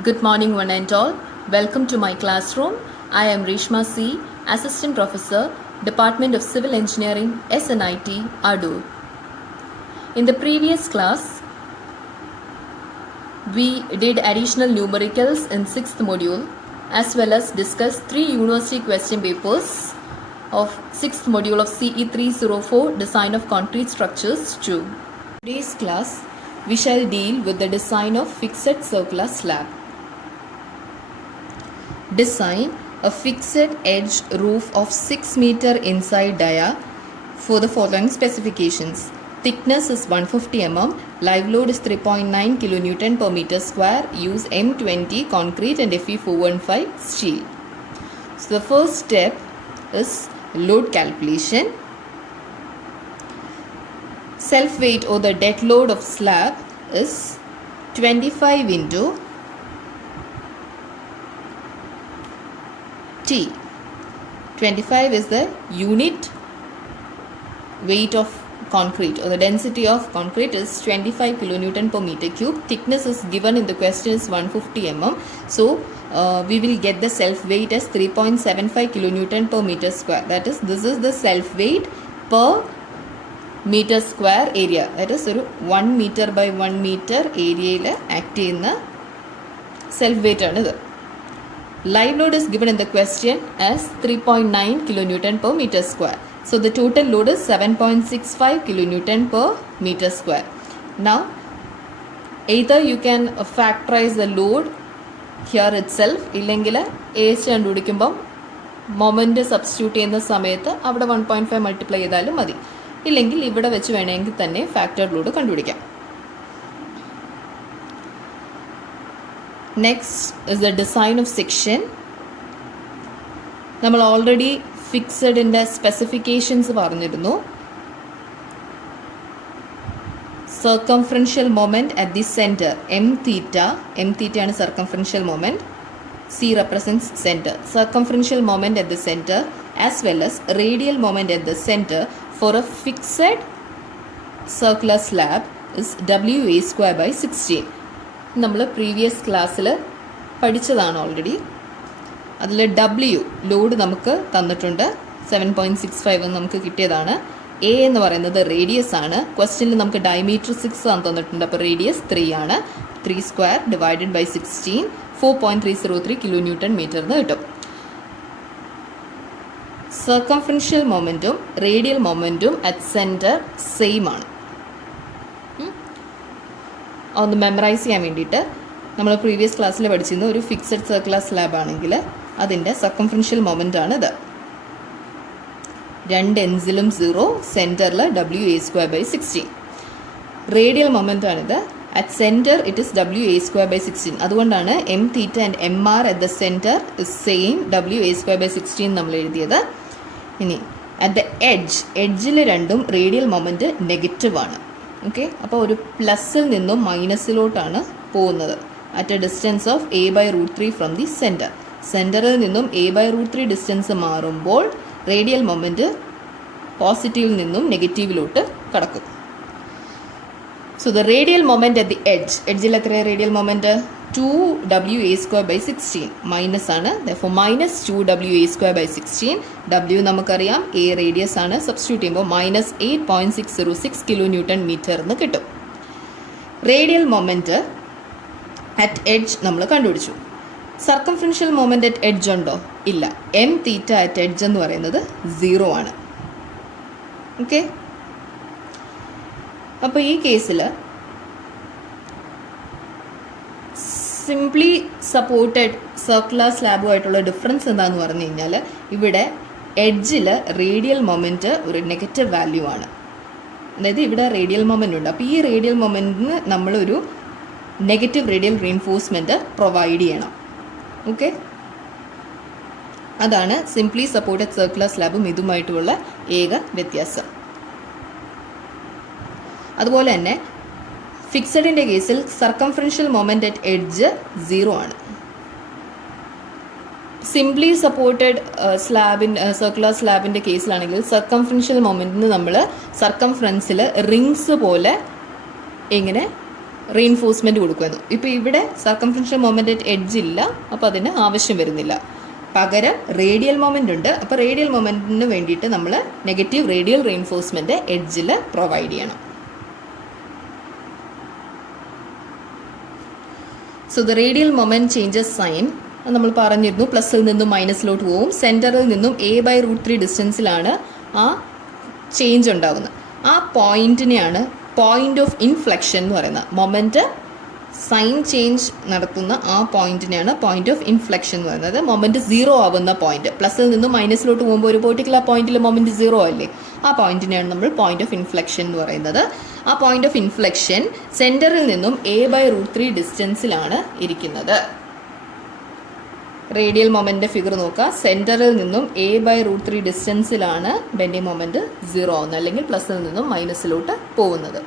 Good morning, one and all. Welcome to my classroom. I am Reshma C, Assistant Professor, Department of Civil Engineering, SNIT, Adur. In the previous class, we did additional numericals in 6th module as well as discussed 3 university question papers of 6th module of CE 304 Design of Concrete Structures 2. Today's class, we shall deal with the design of fixed circular slab. Design a fixed edge roof of 6 meter inside dia for the following specifications. Thickness is 150 mm, live load is 3.9 kN per meter square, use M20 concrete and Fe415 steel. So the first step is load calculation. Self weight or the dead load of slab is 25 into T. 25 is the unit weight of concrete or the density of concrete is 25 kN per meter cube. Thickness is given in the question is 150 mm. So we will get the self weight as 3.75 kN per meter square. That is, this is the self weight per meter square area. That is 1 meter by 1 meter area act in the self weight. Live load is given in the question as 3.9 kN per meter square. So the total load is 7.65 kN per meter square. Now either you can factorize the load here itself, illengile AH കണ്ടുപിടിക്കുമ്പോൾ moment substitute ചെയ്യുന്ന സമയത്ത് അവിടെ 1.5 multiply ചെയ്താലും മതി. ഇല്ലെങ്കിൽ ഇവിടെ വെച്ച് വേണമെങ്കിൽ തന്നെ ഫാക്ടർ ലോഡ് കണ്ടുപിടിക്കാം. Next is the design of section. നമ്മൾ ഓൾറെഡി ഫിക്സഡിൻ്റെ സ്പെസിഫിക്കേഷൻസ് പറഞ്ഞിരുന്നു. Circumferential moment at the center, m theta ആണ് circumferential moment, C represents center. Circumferential moment at the center as well as radial moment at the center for a fixed circular slab is WA square by 16. നമ്മൾ previous ക്ലാസ്സിൽ പഠിച്ചതാണ് already. അതിൽ W load നമുക്ക് തന്നിട്ടുണ്ട്, 7.65 നമുക്ക് കിട്ടിയതാണ്. A എന്ന് പറയുന്നത് റേഡിയസ് ആണ്. ക്വസ്റ്റ്യനിൽ നമുക്ക് ഡയമീറ്റർ 6 ആണ് തന്നിട്ടുണ്ട്, അപ്പോൾ റേഡിയസ് 3 ആണ്. 3 square divided by 16 4.303 kN metre എന്ന് കിട്ടും. സർക്കംഫറൻഷ്യൽ മൊമെൻറ്റും റേഡിയൽ മൊമെൻറ്റും അറ്റ് സെൻറ്റർ സെയിം ആണ്. ഒന്ന് മെമ്മറൈസ് ചെയ്യാൻ വേണ്ടിയിട്ട് നമ്മൾ പ്രീവിയസ് ക്ലാസ്സിൽ പഠിച്ചിരുന്ന ഒരു ഫിക്സഡ് സർക്കുലർ സ്ലാബ് ആണെങ്കിൽ അതിൻ്റെ സർക്കംഫറൻഷ്യൽ മൊമെൻ്റ് ആണ് ഇത്. 2 എൻസിലും 0, സെൻറ്ററിൽ WA square by 16. Radial moment ആണിത്. At centre it is WA square by 16. അതുകൊണ്ടാണ് M theta and MR at the centre is same WA square by 16 നമ്മൾ എഴുതിയത്. ഇനി അറ്റ് ദ എഡ്ജിൽ രണ്ടും റേഡിയൽ മൊമെൻറ്റ് നെഗറ്റീവ് ആണ്. ഓക്കെ, അപ്പോൾ ഒരു പ്ലസ്സിൽ നിന്നും മൈനസിലോട്ടാണ് പോകുന്നത്. At a distance of A/√3 from the centre. സെൻറ്ററിൽ നിന്നും A/√3 ഡിസ്റ്റൻസ് മാറുമ്പോൾ റേഡിയൽ മൊമെൻറ്റ് പോസിറ്റീവിൽ നിന്നും നെഗറ്റീവിലോട്ട് കടക്കും. So the radial moment at the എഡ്ജിൽ എത്രയാണ് radial moment? 2WA square by 16 minus ആണ്. Therefore minus 2WA square by 16. W നമുക്കറിയാം, A റേഡിയസ് ആണ്. സബ്സ്റ്റിറ്റ്യൂട്ട് ചെയ്യുമ്പോൾ മൈനസ് 8.606 kN മീറ്റർ എന്ന് കിട്ടും. റേഡിയൽ മൊമെൻറ്റ് അറ്റ് എഡ്ജ് നമ്മൾ കണ്ടുപിടിച്ചു. സർക്കംഫറൻഷ്യൽ മൊമെൻറ്റ് അറ്റ് എഡ്ജ് ഉണ്ടോ? ഇല്ല. M theta അറ്റ് എഡ്ജ് എന്ന് പറയുന്നത് 0 ആണ്. ഓക്കെ, അപ്പോൾ ഈ കേസിൽ സിംപ്ലി സപ്പോർട്ടഡ് സർക്കുലർ സ്ലാബുമായിട്ടുള്ള ഡിഫറൻസ് എന്താണെന്ന് പറഞ്ഞു കഴിഞ്ഞാൽ ഇവിടെ എഡ്ജിൽ റേഡിയൽ മൊമെൻറ്റ് ഒരു നെഗറ്റീവ് വാല്യൂ ആണ്. അതായത് ഇവിടെ റേഡിയൽ മൊമെൻ്റ് ഉണ്ട്. അപ്പോൾ ഈ റേഡിയൽ മൊമെൻറ്റിന് നമ്മളൊരു നെഗറ്റീവ് റേഡിയൽ റീൻഫോഴ്സ്മെൻറ്റ് പ്രൊവൈഡ് ചെയ്യണം. ഓക്കെ, അതാണ് സിംപ്ലി സപ്പോർട്ടഡ് സർക്കുലർ സ്ലാബും ഇതുമായിട്ടുള്ള ഏക വ്യത്യാസം. അതുപോലെ തന്നെ ഫിക്സഡിൻ്റെ കേസിൽ സർക്കംഫറൻഷ്യൽ മൊമെൻറ്റ് അറ്റ് എഡ്ജ് 0 ആണ്. സിംപ്ലി സപ്പോർട്ടഡ് സർക്കുലർ സ്ലാബിൻ്റെ കേസിലാണെങ്കിൽ സർക്കംഫറൻഷ്യൽ മൊമെൻറ്റിന് നമ്മൾ സർക്കംഫറൻസിൽ റിങ്സ് പോലെ ഇങ്ങനെ റീഇൻഫോഴ്സ്മെൻറ്റ് കൊടുക്കുമായിരുന്നു. ഇപ്പോൾ ഇവിടെ സർക്കംഫറൻഷ്യൽ മൊമെൻ്റ് അറ്റ് എഡ്ജ് ഇല്ല, അപ്പോൾ അതിന് ആവശ്യം വരുന്നില്ല. പകരം റേഡിയൽ മൊമെൻ്റ് ഉണ്ട്. അപ്പോൾ റേഡിയൽ മൊമെൻറ്റിന് വേണ്ടിയിട്ട് നമ്മൾ നെഗറ്റീവ് റേഡിയൽ റീഇൻഫോഴ്സ്മെൻറ്റ് എഡ്ജിൽ പ്രൊവൈഡ് ചെയ്യണം. So the radial moment changes sign നമ്മൾ പറഞ്ഞിരുന്നു, പ്ലസിൽ നിന്നും മൈനസിലോട്ട് പോവും. സെൻറ്ററിൽ നിന്നും a/√3 ഡിസ്റ്റൻസിലാണ് ആ ചേഞ്ച് ഉണ്ടാകുന്നത്. ആ പോയിന്റിനെയാണ് പോയിന്റ് ഓഫ് ഇൻഫ്ലക്ഷൻ എന്ന് പറയുന്നത്. മൊമെൻറ്റ് സൈൻ ചേഞ്ച് നടത്തുന്ന ആ പോയിന്റിനെയാണ് പോയിന്റ് ഓഫ് ഇൻഫ്ലക്ഷൻ എന്ന് പറയുന്നത്. മൊമെൻറ്റ് 0 ആവുന്ന പോയിന്റ്, പ്ലസിൽ നിന്നും മൈനസിലോട്ട് പോകുമ്പോൾ ഒരു പെർട്ടിക്കുലർ പോയിന്റിൽ മൊമെൻറ്റ് 0 അല്ലേ, ആ പോയിന്റിനെയാണ് നമ്മൾ പോയിന്റ് ഓഫ് ഇൻഫ്ലക്ഷൻ എന്ന് പറയുന്നത്. ആ പോയിന്റ് ഓഫ് ഇൻഫ്ലക്ഷൻ സെൻറ്ററിൽ നിന്നും a/√3 ഡിസ്റ്റൻസിലാണ് ഇരിക്കുന്നത്. റേഡിയൽ മൊമെൻ്റ് ഫിഗർ നോക്കുക. സെൻറ്ററിൽ നിന്നും a/√3 ഡിസ്റ്റൻസിലാണ് ബെൻഡിങ് മൊമെൻറ്റ് 0 ആവുന്നത്, അല്ലെങ്കിൽ പ്ലസിൽ നിന്നും മൈനസിലോട്ട് പോകുന്നത്.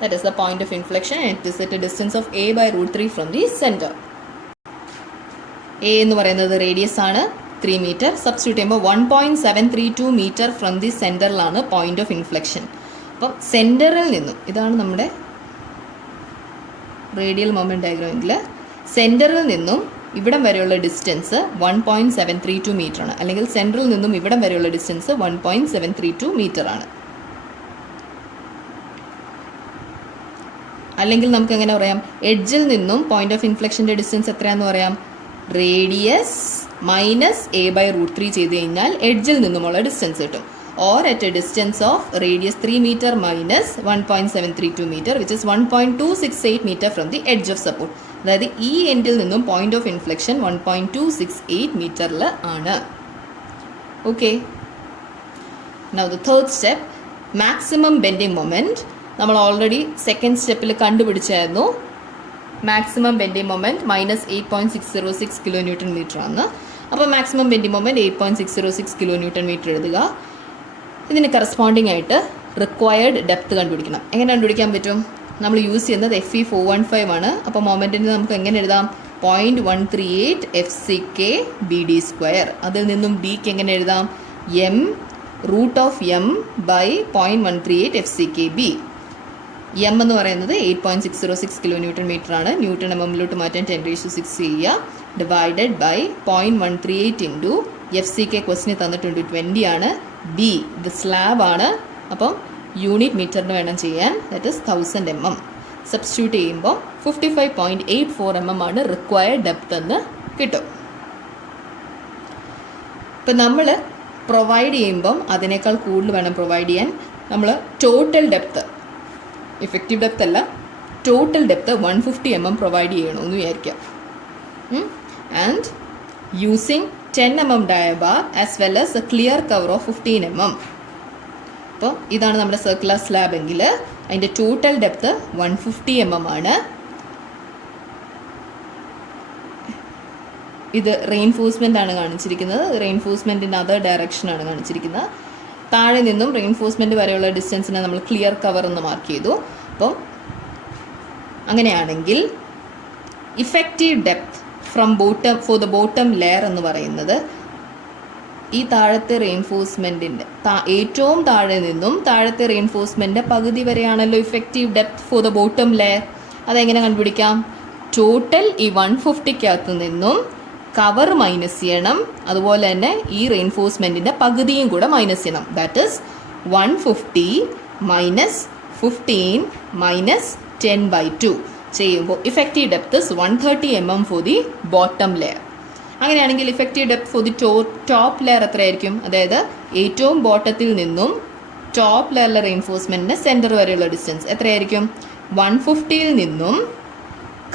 That is the point of inflection. It is at a distance of a/√3 from the centre. a എന്ന് പറയുന്നത് റേഡിയസ് ആണ്, 3 മീറ്റർ. സബ്സ്റ്റിറ്റ്യൂട്ട് ചെയ്യുമ്പോൾ 1.732 മീറ്റർ ഫ്രം ദി സെൻറ്ററിലാണ് പോയിന്റ് ഓഫ് ഇൻഫ്ലക്ഷൻ. അപ്പം സെൻറ്ററിൽ നിന്നും, ഇതാണ് നമ്മുടെ റേഡിയൽ മൊമെൻറ്റ് ഡയഗ്രാമിൽ, സെൻറ്ററിൽ നിന്നും ഇവിടം വരെയുള്ള ഡിസ്റ്റൻസ് 1.732 മീറ്റർ ആണ്, അല്ലെങ്കിൽ സെൻട്രൽ നിന്നും ഇവിടം വരെയുള്ള ഡിസ്റ്റൻസ് 1.732 മീറ്റർ ആണ്. അല്ലെങ്കിൽ നമുക്ക് എങ്ങനെ പറയാം, എഡ്ജിൽ നിന്നും പോയിന്റ് ഓഫ് ഇൻഫ്ലക്ഷൻ്റെ ഡിസ്റ്റൻസ് എത്രയാണെന്ന് പറയാം, റേഡിയസ് മൈനസ് a/√3 ചെയ്ത് കഴിഞ്ഞാൽ എഡ്ജിൽ നിന്നുമുള്ള ഡിസ്റ്റൻസ് കിട്ടും. Or at a distance of radius 3 metre minus 1.732 metre which is 1.268 metre from the edge of support. അതായത് ഈ എൻഡിൽ നിന്നും പോയിന്റ് ഓഫ് ഇൻഫ്ലക്ഷൻ 1.268 മീറ്ററിൽ ആണ്. Okay, now the third step, maximum bending moment. നമ്മൾ ഓൾറെഡി സെക്കൻഡ് സ്റ്റെപ്പിൽ കണ്ടുപിടിച്ചായിരുന്നു. Maximum bending moment -8.606 kilo newton metre ആണ്. അപ്പോൾ maximum bending moment 8.606 kilo newton metre എഴുതുക. ഇതിന് കറസ്പോണ്ടിങ് ആയിട്ട് റിക്വയർഡ് ഡെപ്ത് കണ്ടുപിടിക്കണം. എങ്ങനെ കണ്ടുപിടിക്കാൻ പറ്റും? നമ്മൾ യൂസ് ചെയ്യുന്നത് FE415 ആണ്. അപ്പോൾ മൊമെൻറ്റിന് നമുക്ക് എങ്ങനെ എഴുതാം, 0.138 FCK/BD². അതിൽ നിന്നും ഡിക്ക് എങ്ങനെ എഴുതാം, m√m/0.138 FCKB. എം എന്ന് പറയുന്നത് 8.606 കിലോ ന്യൂട്ടൺ മീറ്റർ ആണ്. ന്യൂട്ടൺ എമ്മിലോട്ട് മാറ്റാൻ 10⁶ ചെയ്യുക, ഡിവൈഡഡ് ബൈ 0.138 ഇൻറ്റു FCK ക്വസ്റ്റിന് തന്നിട്ടുണ്ട് 20 ആണ്. ബി ഇത് സ്ലാബ് ആണ്, അപ്പം യൂണിറ്റ് മീറ്ററിന് വേണം ചെയ്യാൻ, ദാറ്റ് ഇസ് 1000 mm. സബ്സ്റ്റിറ്റ്യൂട്ട് ചെയ്യുമ്പോൾ 55.84 mm ആണ് റിക്വയർഡ് ഡെപ്ത് എന്ന് കിട്ടും. ഇപ്പം നമ്മൾ പ്രൊവൈഡ് ചെയ്യുമ്പം അതിനേക്കാൾ കൂടുതൽ വേണം പ്രൊവൈഡ് ചെയ്യാൻ. നമ്മൾ ടോട്ടൽ ഡെപ്ത്, ഇഫക്റ്റീവ് ഡെപ്ത് അല്ല, ടോട്ടൽ ഡെപ്ത് 150 mm പ്രൊവൈഡ് ചെയ്യണമെന്ന് വിചാരിക്കാം. And using 10 mm dia bar as well as a clear cover of 15 mm. അപ്പോൾ ഇതാണ് നമ്മുടെ സർക്കുലർ സ്ലാബ് എങ്കിൽ അതിൻ്റെ ടോട്ടൽ ഡെപ്ത് 150 mm ആണ്. ഇത് റെയിൻഫോഴ്സ്മെൻ്റ് ആണ് കാണിച്ചിരിക്കുന്നത്. റെയിൻഫോഴ്സ്മെൻറ്റിൻ്റെ അതർ ഡയറക്ഷനാണ് കാണിച്ചിരിക്കുന്നത്. താഴെ നിന്നും റെയിൻഫോഴ്സ്മെൻറ്റ് വരെയുള്ള ഡിസ്റ്റൻസിനെ നമ്മൾ ക്ലിയർ കവർ എന്ന് മാർക്ക് ചെയ്തു. അപ്പം അങ്ങനെയാണെങ്കിൽ effective depth from bottom four the bottom layer എന്ന് പറയുന്നത് ഈ താഴത്തെ റെയിൻഫോഴ്സ്മെൻറ്റിൻ്റെ ഏറ്റവും താഴെ നിന്നും താഴത്തെ റെയിൻഫോഴ്സ്മെൻറ്റിൻ്റെ പകുതി വരെയാണല്ലോ effective depth for the bottom layer. അതെങ്ങനെ കണ്ടുപിടിക്കാം? ടോട്ടൽ ഈ 150-ക്കകത്ത് നിന്നും കവർ മൈനസ് ചെയ്യണം, അതുപോലെ തന്നെ ഈ റെയിൻഫോഴ്സ്മെൻറ്റിൻ്റെ പകുതിയും കൂടെ മൈനസ് ചെയ്യണം. ദാറ്റ് ഇസ് 150 മൈനസ് 15 മൈനസ് 10/2 ചെയ്യുമ്പോൾ effective depth is 130 mm for the bottom layer. അങ്ങനെയാണെങ്കിൽ effective depth for the top layer എത്രയായിരിക്കും? അതായത് ഏറ്റവും ബോട്ടത്തിൽ നിന്നും ടോപ്പ് ലെയറിലെ റെയിൻഫോഴ്സ്മെൻറ്റിൻ്റെ സെൻറ്റർ വരെയുള്ള ഡിസ്റ്റൻസ് എത്രയായിരിക്കും? 150-ൽ നിന്നും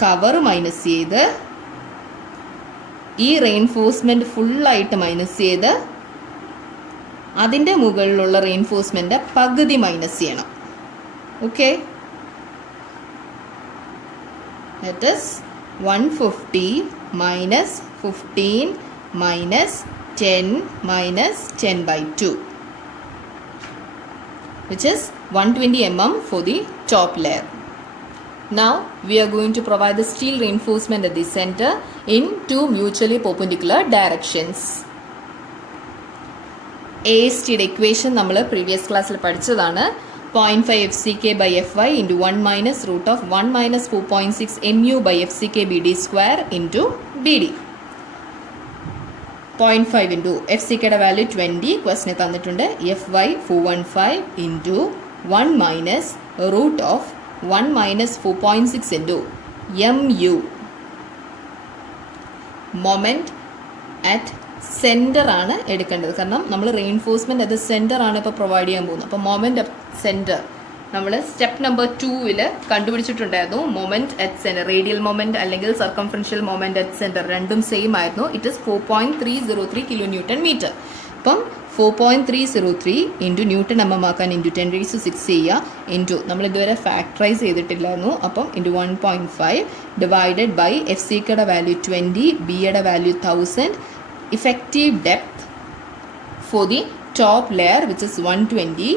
കവർ മൈനസ് ചെയ്ത് ഈ റെയിൻഫോഴ്സ്മെൻറ്റ് ഫുള്ളായിട്ട് മൈനസ് ചെയ്ത് അതിൻ്റെ മുകളിലുള്ള റെയിൻഫോഴ്സ്മെൻറ്റ് പകുതി മൈനസ് ചെയ്യണം. Okay, that is 150 minus 15 minus 10 minus 10/2 which is 120 mm for the top layer. Now we are going to provide the steel reinforcement at the center in two mutually perpendicular directions. AST equation നമ്മൾ previous ക്ലാസ്സിൽ പഠിച്ചതാണ്. 0.5 FCK by Fy into 1 minus root of 1 minus 4.6 mu by FCK BD square into BD. 0.5 into FCK value 20, question തന്നിട്ടുണ്ട്. Fy 415 into 1 minus root of 1 minus 4.6 into mu. Moment at centre ആണ് എടുക്കേണ്ടത്. കാരണം നമ്മൾ reinforcement അത് centre ആണ് ഇപ്പോൾ provide ചെയ്യാൻ പോകുന്നത്. അപ്പോൾ മൊമെൻറ്റ് അറ്റ് സെൻറ്റർ നമ്മൾ സ്റ്റെപ്പ് നമ്പർ 2 കണ്ടുപിടിച്ചിട്ടുണ്ടായിരുന്നു. Moment at centre, radial moment അല്ലെങ്കിൽ സർക്കംഫറൻഷ്യൽ മൊമെൻറ്റ് അറ്റ് സെൻറ്റർ രണ്ടും സെയിം ആയിരുന്നു. It is 4.303 kilo newton metre. അപ്പം 4.303 ഇൻറ്റു ന്യൂട്ടൺ എം എം ആക്കാൻ ഇൻറ്റു 10⁶ ചെയ്യുക ഇൻറ്റു നമ്മൾ ഇതുവരെ ഫാക്ടറൈസ് ചെയ്തിട്ടില്ലായിരുന്നു. അപ്പം ഇൻറ്റു 1.5 ഡിവൈഡഡ് ബൈ എഫ് സിയുടെ വാല്യൂ 20, ബിയുടെ value 1000. Effective depth for the top layer which is 120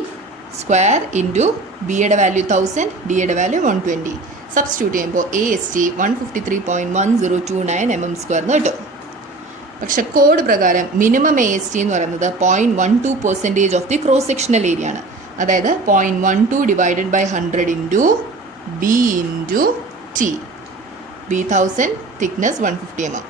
square into B യുടെ value 1000, D യുടെ value 120. സബ്സ്റ്റിറ്റ്യൂട്ട് ചെയ്യുമ്പോൾ AST 153.1029 mm² എന്ന് കിട്ടും. പക്ഷെ കോഡ് പ്രകാരം മിനിമം AST എന്ന് പറയുന്നത് 0.12% of the cross sectional area ആണ്. അതായത് 0.12 divided by 100 into B into T. B 1000, thickness 150 mm.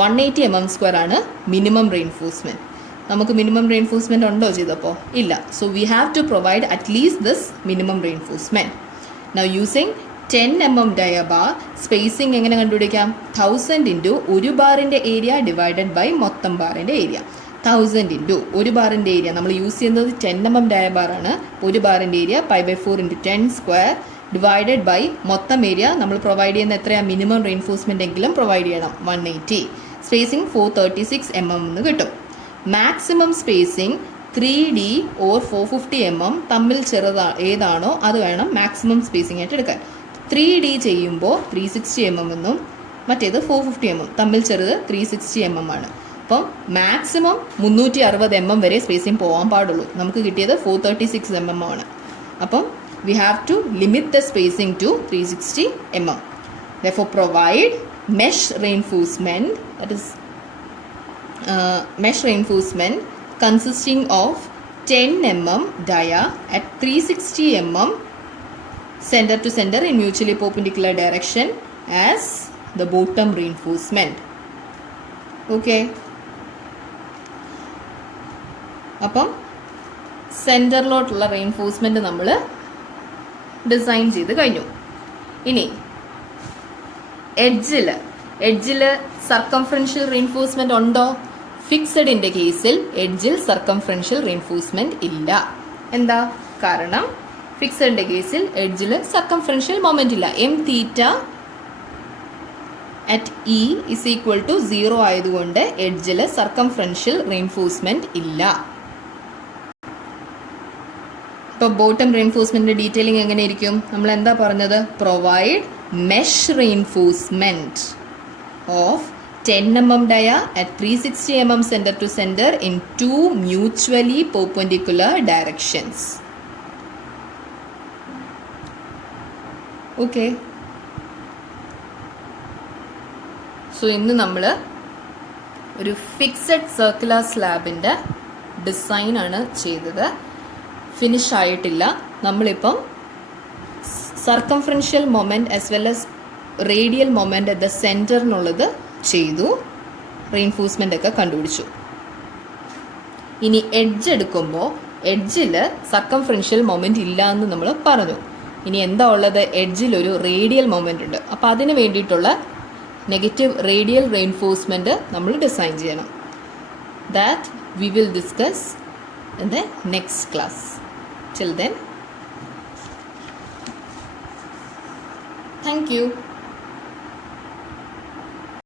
180 mm² ആണ് മിനിമം റെയിൻഫോഴ്സ്മെൻറ്റ്. നമുക്ക് മിനിമം റെയിൻഫോഴ്സ്മെൻറ്റ് ഉണ്ടോ ചെയ്തപ്പോൾ? ഇല്ല. So we have to provide at least this minimum reinforcement. Now using 10 mm dia bar spacing എങ്ങനെ കണ്ടുപിടിക്കാം? 1000 into ഒരു ബാറിൻ്റെ ഏരിയ ഡിവൈഡഡ് ബൈ മൊത്തം ബാറിൻ്റെ area. 1000 into ഒരു ബാറിൻ്റെ ഏരിയ നമ്മൾ യൂസ് ചെയ്യുന്നത് 10 mm ഡയബാറാണ്. ഒരു ബാറിൻ്റെ ഏരിയ π/4 ഇൻറ്റു 10² ഡിവൈഡഡ് ബൈ മൊത്തം ഏരിയ നമ്മൾ പ്രൊവൈഡ് ചെയ്യുന്ന എത്രയാണ്? മിനിമം റെയിൻഫോഴ്സ്മെൻ്റ് എങ്കിലും പ്രൊവൈഡ് ചെയ്യണം. 180. സ്പേസിങ് 436 mm എന്ന് കിട്ടും. Maximum spacing 3D or 450 mm തമ്മിൽ ഏതാണോ അത് വേണം മാക്സിമം സ്പേസിംഗ് ആയിട്ട് എടുക്കാൻ. 3D ചെയ്യുമ്പോൾ 360 mm എന്നും മറ്റേത് 450 mm തമ്മിൽ ചെറുത് 360 mm ആണ്. അപ്പം മാക്സിമം 360 mm വരെ സ്പേസിംഗ് പോകാൻ പാടുള്ളൂ. നമുക്ക് കിട്ടിയത് 436 mm ആണ്. അപ്പം we have to limit the spacing to 360 mm. Therefore provide mesh reinforcement, that is mesh reinforcement consisting of 10 mm dia at 360 mm center to center in mutually perpendicular direction as the bottom reinforcement. Okay. അപ്പം സെൻറ്ററിലോട്ടുള്ള reinforcement നമ്മൾ design ചെയ്ത് കഴിഞ്ഞു. ഇനി എഡ്ജിൽ circumferential reinforcement ഉണ്ടോ? ഫിക്സഡിൻ്റെ കേസിൽ എഡ്ജിൽ circumferential reinforcement ഇല്ല. എന്താ കാരണം? ഫിക്സഡിൻ്റെ കേസിൽ എഡ്ജിൽ സർക്കംഫറൻഷ്യൽ മൊമെൻ്റ് ഇല്ല. M theta at E is equal to 0 ആയതുകൊണ്ട് എഡ്ജിൽ സർക്കംഫറൻഷ്യൽ റെയിൻഫോഴ്സ്മെൻറ്റ് ഇല്ല. ഇപ്പോൾ ബോട്ടം റെയിൻഫോഴ്സ്മെൻറ്റിൻ്റെ ഡീറ്റെയിലിംഗ് എങ്ങനെയായിരിക്കും? നമ്മൾ എന്താ പറഞ്ഞത്? Provide mesh reinforcement of 10 mm dia at 360 mm center to center in 2 mutually perpendicular directions. Okay. So ഇന്ന് നമ്മൾ ഒരു ഫിക്സഡ് സർക്കുലർ സ്ലാബിൻ്റെ ഡിസൈനാണ് ചെയ്തത്. ഫിനിഷ് ആയിട്ടില്ല. നമ്മളിപ്പം circumferential moment as well as radial moment at the സെൻറ്ററിനുള്ളത് ചെയ്തു. റെയിൻഫോഴ്സ്മെൻ്റ് ഒക്കെ കണ്ടുപിടിച്ചു. ഇനി എഡ്ജ് എടുക്കുമ്പോൾ എഡ്ജിൽ സർക്കംഫറൻഷ്യൽ മൊമെൻറ്റ് ഇല്ല എന്ന് നമ്മൾ പറഞ്ഞു. ഇനി എന്താ ഉള്ളത്? എഡ്ജിലൊരു റേഡിയൽ മൊമെൻ്റ് ഉണ്ട്. അപ്പോൾ അതിന് വേണ്ടിയിട്ടുള്ള നെഗറ്റീവ് റേഡിയൽ റെയിൻഫോഴ്സ്മെൻറ്റ് നമ്മൾ ഡിസൈൻ ചെയ്യണം. That we will discuss in the next class. Till then, thank you.